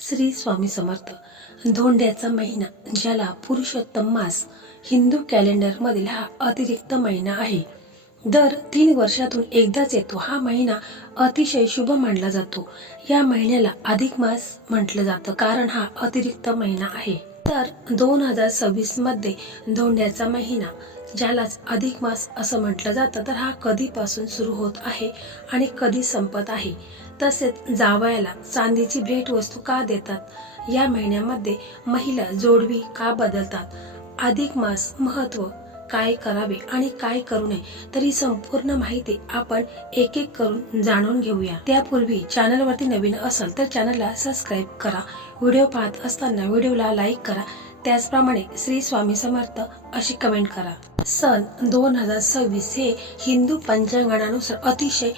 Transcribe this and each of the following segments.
श्री स्वामी समर्थ. धोंड्याचा महिना, ज्याला पुरुषोत्तम मास हिंदू कॅलेंडरमधील हा अतिरिक्त महिना आहे. दर 3 वर्षातून एकदाच येतो. हा महिना अतिशय शुभ मानला जातो. या महिन्याला अधिक मास म्हटलं जातं कारण हा अतिरिक्त महिना आहे. तर 2026 मध्ये धोंड्याचा महिना, ज्यालाच अधिक मास असं म्हटलं जातं, तर हा कधीपासून सुरू होत आहे आणि कधी संपत आहे. तसेच जावयाला चांदीची भेटवस्तू का देतात, या महिन्यामध्ये महिला जोडवी का बदलतात, अधिक मास महत्व, काय करावे आणि काय करू नये, तर ही संपूर्ण माहिती आपण एक एक करून जाणून घेऊया. त्यापूर्वी चॅनलवरती नवीन असाल तर चॅनलला सबस्क्राईब करा. व्हिडिओ पाहत असताना व्हिडिओला लाईक करा. त्याचप्रमाणे श्री स्वामी समर्थ अशी कमेंट करा. सन 2026 हे हिंदू पंचांगानुसार अतिशय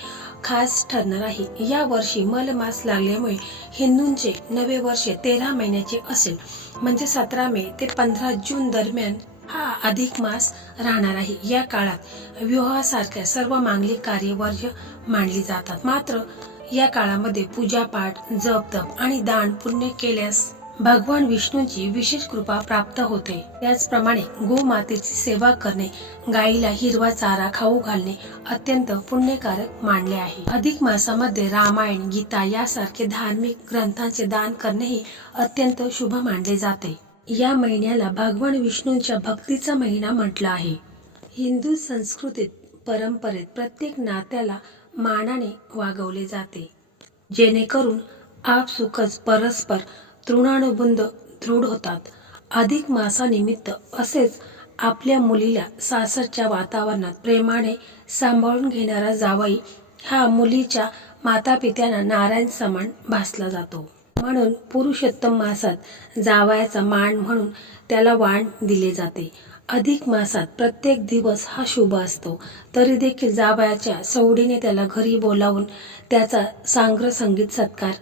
खास ठरणार आहे. या वर्षी मलमास लागल्यामुळे हिंदूंचे नवे वर्ष 13 महिन्याचे असेल, म्हणजे 17 मे ते 15 जून दरम्यान हा अधिक मास राहणार आहे. या काळात विवाहासारख्या सर्व मांगलिक कार्य वर्ज्य मानली जातात. मात्र या काळामध्ये पूजापाठ, जप तप आणि दान पुण्य केल्यास भगवान विष्णूंची विशेष कृपा प्राप्त होते. त्याचप्रमाणे गोमातेची सेवा करणे, गायीला हिरवा चारा खाऊ घालणे अत्यंत पुण्यकारक मानले आहे. अधिक मासामध्ये रामायण, गीता यासारखे धार्मिक ग्रंथांचे दान करणेही अत्यंत शुभ मानले जाते. या महिन्याला भगवान विष्णूंच्या भक्तीचा महिना म्हटला आहे. हिंदू संस्कृतीत परंपरेत प्रत्येक नात्याला मानाने वागवले जाते, जेणेकरून आपसुकच परस्पर तृणानुबंध दृढ होतात. अधिक मासानिमित्त असेच आपल्या मुलीला सासरच्या वातावरणात प्रेमाने सांभाळून घेणारा जावई हा मुलीच्या मातापित्यांना नारायण समान भासला जातो. म्हणून पुरुषोत्तम मासात जावयाचा मान म्हणून त्याला वाण दिले जाते. अधिक मासात प्रत्येक दिवस हा शुभ असतो, तरी देखील जावयाच्या सवडीने त्याला घरी बोलावून त्याचा सांग्र संगीत सत्कार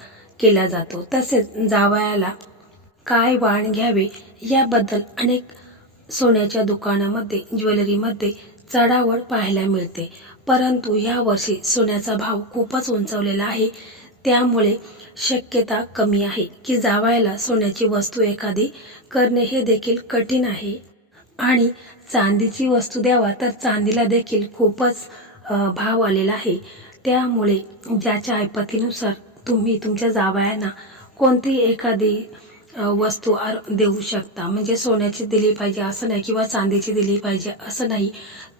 केला जातो. तसेच जावयाला काय वाण घ्यावे याबद्दल अनेक सोन्याच्या दुकानामध्ये, ज्वेलरीमध्ये चढावड पाहायला मिळते. परंतु या वर्षी सोन्याचा भाव खूपच उंचावलेला आहे, त्यामुळे शक्यता कमी आहे की जावयाला सोन्याची वस्तू एखादी करणे हे देखील कठीण आहे. आणि चांदीची वस्तू द्यावा तर चांदीला देखील खूपच भाव आलेला आहे. त्यामुळे ज्याच्या ऐपतीनुसार तुम्ही तुमच्या जावयांना कोणती एखादी वस्तू देऊ शकता. म्हणजे सोन्याची दिली पाहिजे असं नाही किंवा चांदीची दिली पाहिजे असं नाही,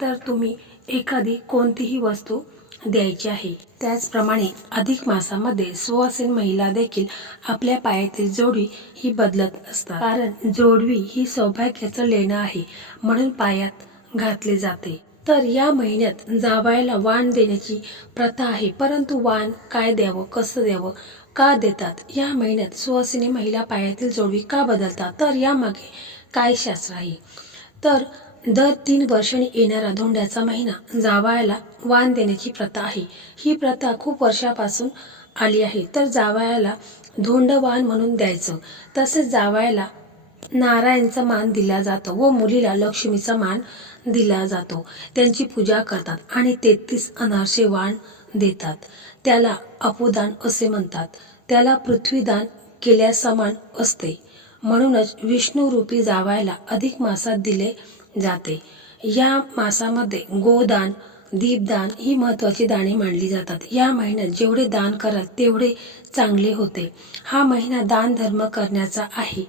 तर तुम्ही एखादी कोणतीही वस्तू द्यायची आहे. त्याचप्रमाणे अधिक मासामध्ये सुवासिन महिला देखील आपल्या पायातील जोडवी ही बदलत असतात, कारण जोडवी ही सौभाग्याचं लेणं आहे, म्हणून पायात घातले जाते. तर या महिन्यात जावयाला वाण देण्याची प्रथा आहे. परंतु वाण काय द्यावं, कसं द्यावं, का देतात, या महिन्यात सुवासिनी महिला पायातील जोडवी का बदलतात, तर यामागे काय शास्त्र आहे. तर दर 3 वर्षांनी येणारा धोंड्याचा महिना जावयाला वाण देण्याची प्रथा आहे. ही प्रथा खूप वर्षापासून आली आहे. तर जावयाला धोंडवाण म्हणून द्यायचं. तसेच जावयाला नारायणचा मान दिला जातो व मुलीला लक्ष्मीचा मान दिला जातो. त्यांची पूजा करतात आणि 33 अनारसे वाण देतात. त्याला अपोदान असे म्हणतात. त्याला पृथ्वीदान केल्यासमान असते. म्हणूनच विष्णुरूपी जावयाला अधिक मासात दिले जाते. या मासामध्ये गोदान, दीपदान ही महत्वाची दाने मानली जातात. या महिन्यात जेवढे दान कराल तेवढे चांगले होते. हा महिना दान धर्म करण्याचा आहे,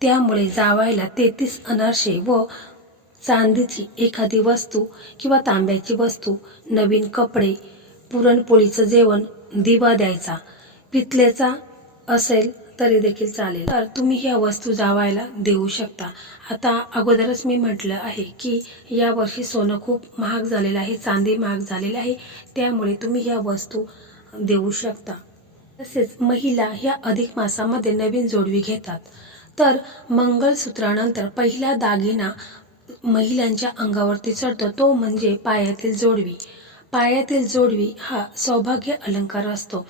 त्यामुळे जावयाला 33 अनारसे व चांदीची एखादी वस्तू किंवा तांब्याची वस्तू, नवीन कपडे, पुरणपोळीचं जेवण, दिवा द्यायचा. पितलेचा असेल तरी देखील चालेल. तर तुम्ही ह्या वस्तू जावयाला देऊ शकता. आता अगोदरच मी म्हटलं आहे की या वर्षी सोनं खूप महाग झालेलं आहे, चांदी महाग झालेली आहे, त्यामुळे तुम्ही ह्या वस्तू देऊ शकता. तसेच महिला ह्या अधिक मासामध्ये नवीन जोडवी घेतात. तर मंगळसूत्रानंतर पहिला दागिना महिलांच्या अंगावरती चढतो, तो म्हणजे पायातील जोडवी. पायातील जोडवी हा सौभाग्य अलंकार असतो,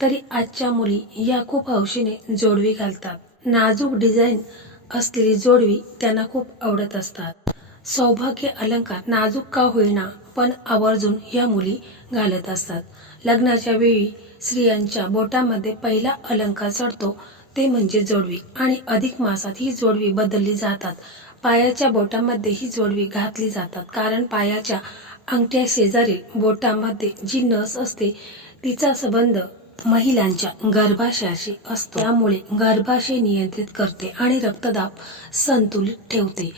तरी आजच्या मुली या खूप हौशीने जोडवी घालतात. नाजूक डिझाईन असलेली जोडवी त्यांना खूप आवडत असतात. सौभाग्य अलंकार नाजूक का होईना पण आवर्जून या मुली घालत असतात. लग्नाच्या वेळी स्त्रियांच्या बोटामध्ये पहिला अलंकार चढतो ते म्हणजे जोडवी. आणि अधिक मासात ही जोडवी बदलली जातात. पायाच्या बोटामध्ये ही जोडवी घातली जातात, कारण पायाच्या अंगठ्या शेजारील बोटामध्ये जी नस असते तिचा संबंध महिलांच्या गर्भाशयाशी असतो. त्यामुळे गर्भाशय नियंत्रित करते आणि रक्तदाब संतुलित ठेवते.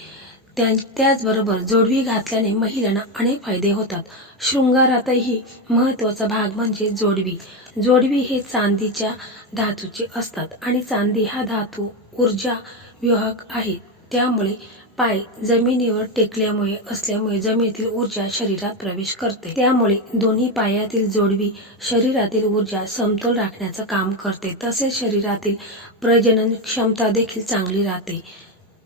त्याचबरोबर जोडवी घातल्याने महिलांना अनेक फायदे होतात. शृंगारातही महत्त्वाचा भाग म्हणजे जोडवी. जोडवी हे चांदीच्या धातूचे असतात आणि चांदी हा धातू ऊर्जा विवाहक आहे. त्यामुळे पाय जमिनीवर टेकल्यामुळे असल्यामुळे जमिनीतील ऊर्जा शरीरात प्रवेश करते. त्यामुळे दोन्ही पायातील जोडवी शरीरातील ऊर्जा समतोल राखण्याचं काम करते. तसेच शरीरातील प्रजनन क्षमता देखील चांगली राहते.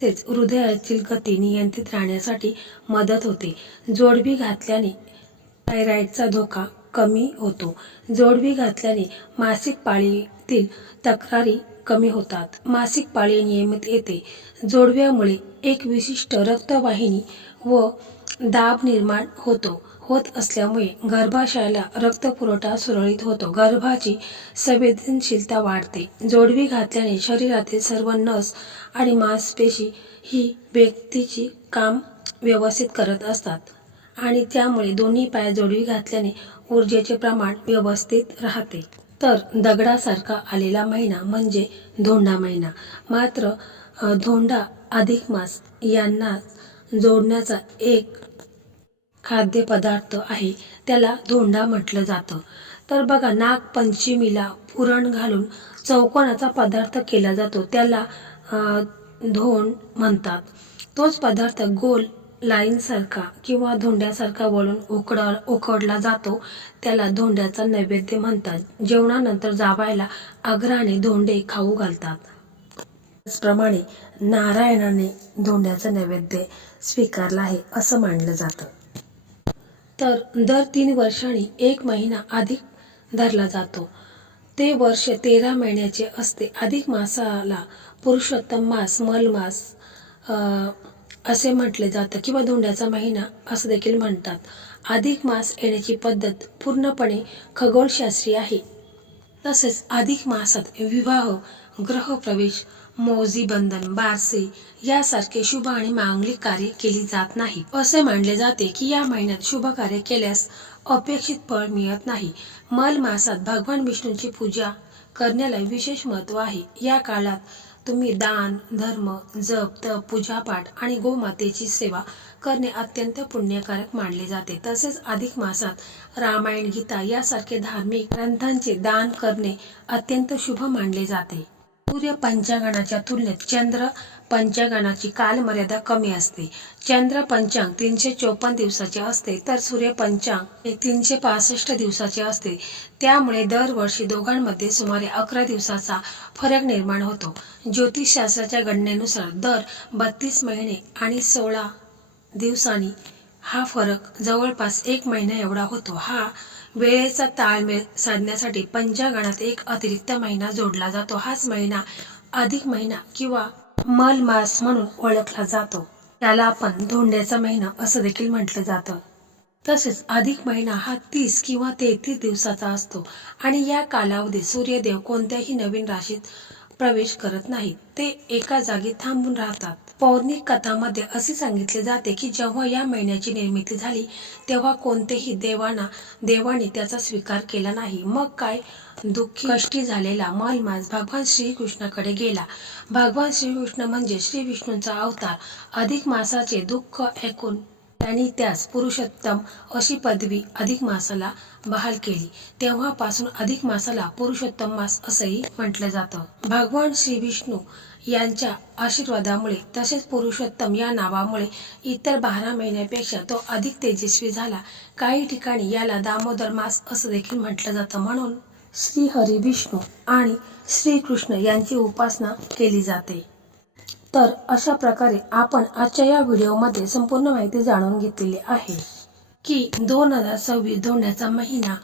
तसेच हृदयाची गती नियंत्रित राहण्यासाठी मदत होते. जोडवी घातल्याने थायरॉइडचा धोका कमी होतो. जोडवी घातल्याने मासिक पाळीतील तक्रारी कमी होतात. मासिक पाळी नियमित येते. जोडव्यामुळे एक विशिष्ट रक्तवाहिनी व दाब निर्माण होत असल्यामुळे गर्भाशयाला रक्तपुरवठा सुरळीत होतो. गर्भाची संवेदनशीलता वाढते. जोडवी घातल्याने शरीरातील सर्व नस आणि मांसपेशी ही व्यक्तीची काम व्यवस्थित करत असतात आणि त्यामुळे दोन्ही पाय जोडवी घातल्याने ऊर्जेचे प्रमाण व्यवस्थित राहते. तर दगडासारखा आलेला महिना म्हणजे धोंडा महिना. मात्र धोंडा अधिक मास यांना जोडण्याचा एक खाद्यपदार्थ आहे, त्याला धोंडा म्हटलं जातं. तर बघा, नागपंचमीला पुरण घालून चौकोनाचा पदार्थ केला जातो, त्याला धोंड म्हणतात. तोच पदार्थ गोल लाईनसारखा किंवा धोंड्यासारखा वळून उकडला जातो, त्याला धोंड्याचा नैवेद्य म्हणतात. जेवणानंतर जावयाला आग्रहाने धोंडे खाऊ घालतात. त्याचप्रमाणे नारायणाने धोंड्याचा नैवेद्य स्वीकारला आहे असं मानलं जातं. तर दर 3 वर्षांनी एक महिना अधिक धरला जातो. ते वर्ष 13 महिन्याचे असते. अधिक मासाला पुरुषोत्तम मास, मल मास असे म्हटले जातं किंवा धोंड्याचा महिना असं देखील म्हणतात. अधिक मास येण्याची पद्धत पूर्णपणे खगोलशास्त्रीय आहे. तसेच अधिक मासात विवाह, ग्रहप्रवेश, मौजी बंधन, बारसे यासारखे शुभ आणि मांगलिक कार्य केली जात नाही. असे मानले जाते की या महिन्यात शुभ कार्य केल्यास अपेक्षित फळ मिळत नाही. मल मासात भगवान विष्णूंची पूजा करण्याला विशेष महत्त्व आहे. या काळात तुम्ही दान, धर्म, जप, तप, पूजापाठ आणि गोमातेची सेवा करणे अत्यंत पुण्यकारक मानले जाते. तसेच अधिक मासात रामायण, गीता यासारखे धार्मिक ग्रंथांचे दान करणे अत्यंत शुभ मानले जाते. सूर्य पंचांगाच्या तुलनेत चंद्र पंचांगाची कालमर्यादा कमी असते. चंद्र पंचांग 354 दिवसाचे असते तर सूर्य पंचांग 365 दिवसाचे असते. त्यामुळे दरवर्षी दोघांमध्ये सुमारे 11 दिवसाचा फरक निर्माण होतो. ज्योतिषशास्त्राच्या गणनेनुसार दर 32 महिने आणि 16 दिवसांनी हा फरक जवळपास 1 महिना एवढा होतो. हा वेळेचा ताळमेळ साधण्यासाठी पंचांगात एक अतिरिक्त महिना जोडला जातो. हाच महिना अधिक महिना किंवा मल मास म्हणून ओळखला जातो. त्याला आपण धोंड्याचा महिना असं देखील म्हटलं जातं. तसेच अधिक महिना हा 30 किंवा 33 दिवसाचा असतो आणि या कालावधीत सूर्यदेव कोणत्याही नवीन राशीत प्रवेश करत नाहीत. ते एका जागी थांबून राहतात. पौराणिक कथांमध्ये असे सांगितले जाते की जेव्हा या महिन्याची निर्मिती झाली तेव्हा कोणतेही देवाने त्याचा स्वीकार केला नाही. मग काय दुःखी कष्टी झालेला मल मास भगवान श्रीकृष्णाकडे गेला. भगवान श्रीकृष्ण म्हणजे श्री विष्णूंचा अवतार. अधिक मासाचे दुःख ऐकून त्यांनी त्यास पुरुषोत्तम अशी पदवी अधिक मासाला बहाल केली. तेव्हापासून अधिक मासाला पुरुषोत्तम मास असंही म्हटलं जातं. भगवान श्री विष्णू यांच्या आशीर्वादामुळे तसेच पुरुषोत्तम या नावामुळे इतर 12 महिन्यापेक्षा तो अधिक तेजस्वी झाला. काही ठिकाणी याला दामोदर मास असं देखील म्हटलं जातं. म्हणून श्री हरी विष्णू आणि श्रीकृष्ण यांची उपासना केली जाते. तर अशा प्रकारे आपण आजच्या या व्हिडिओमध्ये संपूर्ण माहिती जाणून घेतलेली आहे की 2026 धोंड्याचा महिना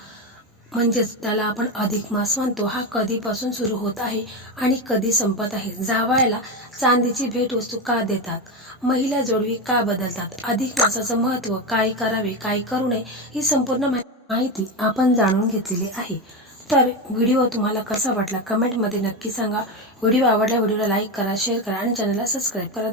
म्हणजेच त्याला आपण अधिक मास म्हणतो, हा कधीपासून सुरू होत आहे आणि कधी संपत आहे. जावयाला चांदीची भेटवस्तू का देतात, महिला जोडवी का बदलतात, अधिक मासाचं महत्त्व, काय करावे काय करू नये, ही संपूर्ण माहिती आपण जाणून घेतलेली आहे. तर व्हिडिओ तुम्हाला कसा वाटला कमेंटमध्ये नक्की सांगा. व्हिडिओ आवडला व्हिडिओला लाईक करा, शेअर करा आणि चॅनलला सबस्क्राईब करा.